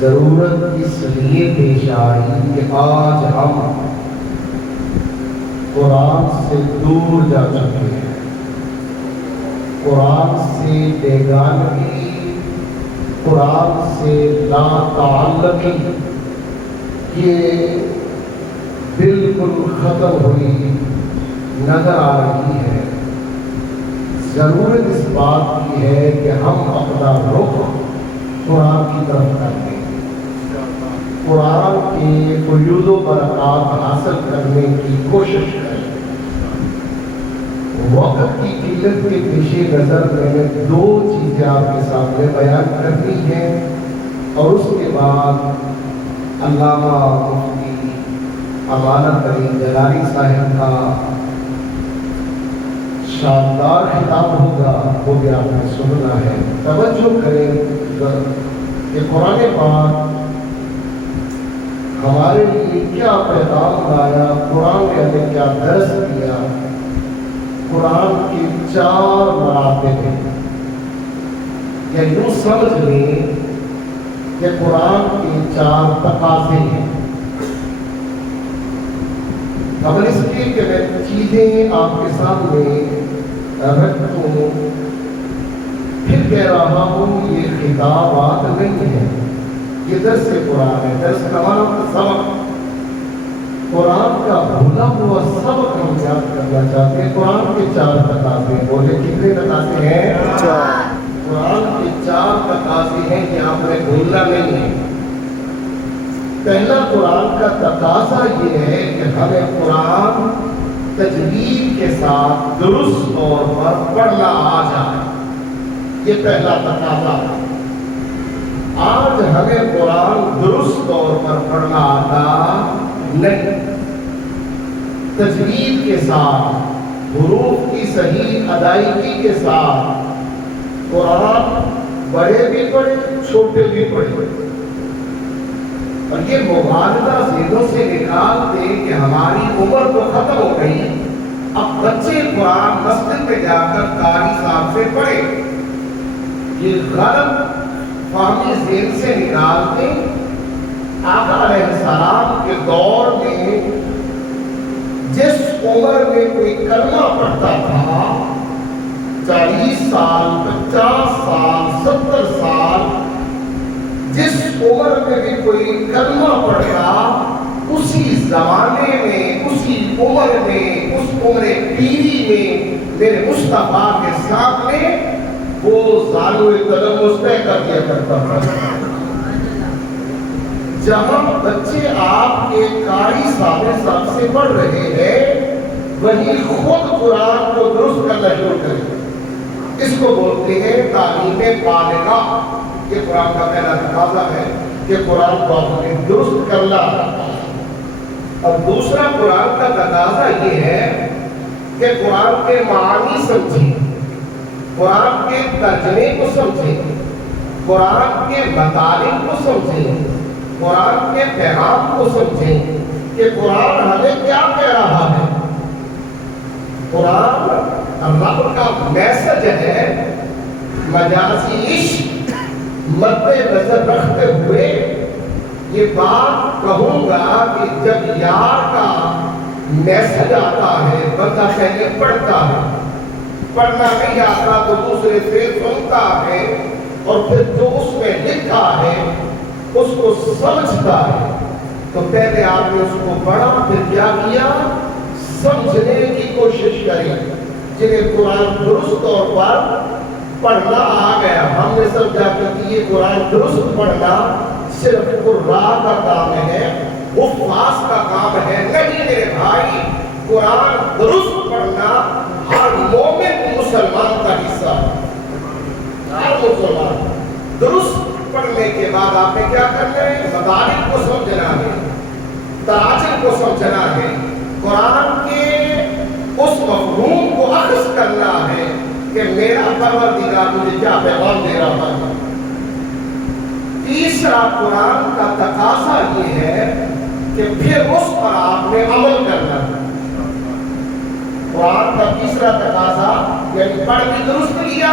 ضرورت اس لیے پیش آئی کہ آج ہم قرآن سے دور جا چکے ہیں، قرآن سے بیگانگی، قرآن سے لا تعلقی یہ بالکل ختم ہوئی نظر آ رہی ہے۔ ضرورت اس بات کی ہے کہ ہم اپنا رخ قرآن کی طرف کر دیں، قرآن کے فیوض و برکات حاصل کرنے کی کوشش کریں۔ وقت کی قلت کے پیش نظر میں نے دو چیزیں آپ کے سامنے بیان کرنی ہیں اور اس کے بعد علامہ مفتی امانت علی جلالی صاحب کا شاندار خطاب ہوگا، وہ بھی آپ نے سننا ہے۔ توجہ کریں کہ قرآن پاک ہمارے لیے کیا پیغام لایا، قرآن نے ہمیں کیا درس دیا۔ قرآن کے 4 مراتب ہیں، یا یوں سمجھ لیں کہ قرآن کے 4 تقاضے ہیں۔ قبل اس کے کہ میں چیزیں آپ کے سامنے رکھوں، پھر کہہ رہا ہوں یہ خطابات نہیں ہیں، یہ درس قرآن ہے۔ درس کمانا سبق، قرآن کا بھولا ہوا سبق ہم یاد کرنا چاہتے ہیں۔ قرآن کے 4 تقاضے، بولے کتنے تقاضے ہیں؟ 4۔ قرآن کے 4 تقاضے ہیں کہ آپ نے بھولنا نہیں ہے۔ پہلا قرآن کا تقاضا یہ ہے کہ ہمیں قرآن تجوید کے ساتھ درست طور پر پڑھنا آ جائے، یہ پہلا تقاضا ہے۔ آج ہمیں قرآن درست طور پر پڑھنا آتا نہیں، تجوید کے ساتھ، حروف کی صحیح ادائیگی کے ساتھ قرآن بڑے بھی پڑھے چھوٹے بھی پڑھے، اور یہ مبالغہ ذہنوں سے نکال دے کہ ہماری عمر تو ختم ہو گئی، اب بچے قرآن مسجد میں جا کر قاری صاحب سے پڑھے، یہ غلط فہمی ذہن سے نکال دیں۔ آقا علیہ السلام کے دور میں جس عمر میں کوئی کلمہ پڑھتا تھا، 40 سال، 50 سال، 70 سال، جس عمر میں بھی کوئی کلمہ پڑھتا، اسی زمانے میں، اسی عمر میں، اس عمر پیری میں میرے مصطفیٰ کے سامنے وہ زانو قلم مستع کر دیا کرتا تھا۔ جہاں بچے آپ کے قاری صاحب سے پڑھ رہے ہیں، وہی خود قرآن کو درست کرنا شروع کریں۔ اس کو بولتے ہیں تعلیم بالغہ۔ یہ قرآن کا پہلا تقاضا ہے کہ قرآن کو آپ نے درست کرنا۔ اور دوسرا قرآن کا تقاضا یہ ہے کہ قرآن کے معانی سمجھیں، قرآن کے ترجمے کو سمجھیں، قرآن کے مطالب کو سمجھیں، قرآن کے پیغام کو سمجھیں کہ قرآن ہمیں کیا کہہ رہا ہے۔ قرآن رب کا میسج ہے، مجازی عشق مد نظر رکھتے ہوئے یہ بات کہوں گا کہ جب یار کا میسج آتا ہے، بندہ پہلے پڑھتا ہے، پڑھنا نہیں آتا تو دوسرے سے سنتا ہے، اور پھر جو اس میں لکھا ہے اس کو سمجھتا ہے۔ تو پہلے آپ نے اس کو پڑھا، پھر کیا کیا؟ سمجھنے کی کوشش کری۔ جنہیں قرآن درست طور پر پڑھنا آ گیا، ہم نے سمجھا کہ یہ قرآن درست پڑھنا صرف قراء کا کام ہے، حفاظ کا کام ہے۔ نہیں میرے بھائی، قرآن درست پڑھنا ہر مومن مسلمان کا حصہ ہے۔ ہر مسلمان درست پڑھنے کے بعد آپ نے کیا کرنا ہے؟ مطالب کو سمجھنا ہے، تراجم کو سمجھنا ہے، قرآن کے اس مفہوم کو اخذ کرنا ہے کہ میرا پروردگار مجھے کیا پیغام دے رہا ہے۔ تیسرا قرآن کا تقاضا یہ ہے کہ پھر اس پر آپ نے عمل کرنا ہے۔ قرآن کا تیسرا تقاضا یعنی پڑھ بھی درست لیا،